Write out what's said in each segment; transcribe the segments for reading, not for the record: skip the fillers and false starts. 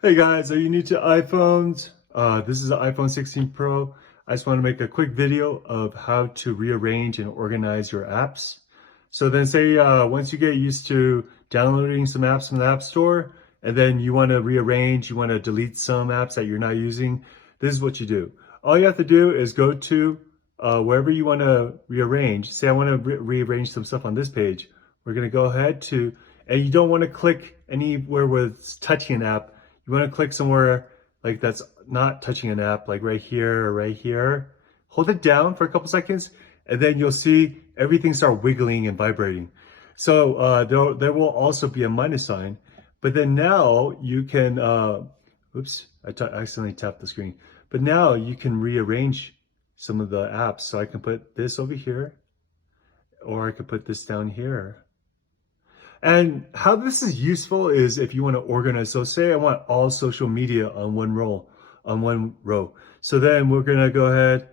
Hey guys, are you new to iPhones? This is the iPhone 16 Pro. I just want to make a quick video of how to rearrange and organize your apps. So then say once you get used to downloading some apps from the App Store and then you want to rearrange, you want to delete some apps that you're not using, this is what you do. All you have to do is go to wherever you want to rearrange. Say I want to rearrange some stuff on this page. We're going to go ahead to, and you don't want to click anywhere with touching an app. You want to click somewhere like that's not touching an app, like right here or right here. Hold it down for a couple seconds, and then you'll see everything start wiggling and vibrating. So there will also be a minus sign, but then now you can, oops, I accidentally tapped the screen. But now you can rearrange some of the apps. So I can put this over here, or I could put this down here. And how this is useful is if you want to organize. So say I want all social media on one row. So then we're going to go ahead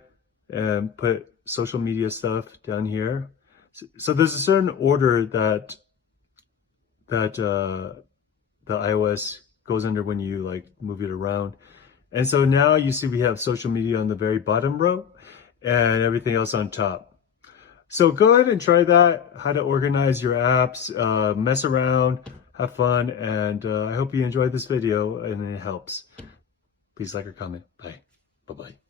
and put social media stuff down here. So there's a certain order that the iOS goes under when you like move it around. And so now you see we have social media on the very bottom row and everything else on top. So go ahead and try that, how to organize your apps, mess around, have fun, and I hope you enjoyed this video and it helps. Please like or comment. Bye. Bye-bye.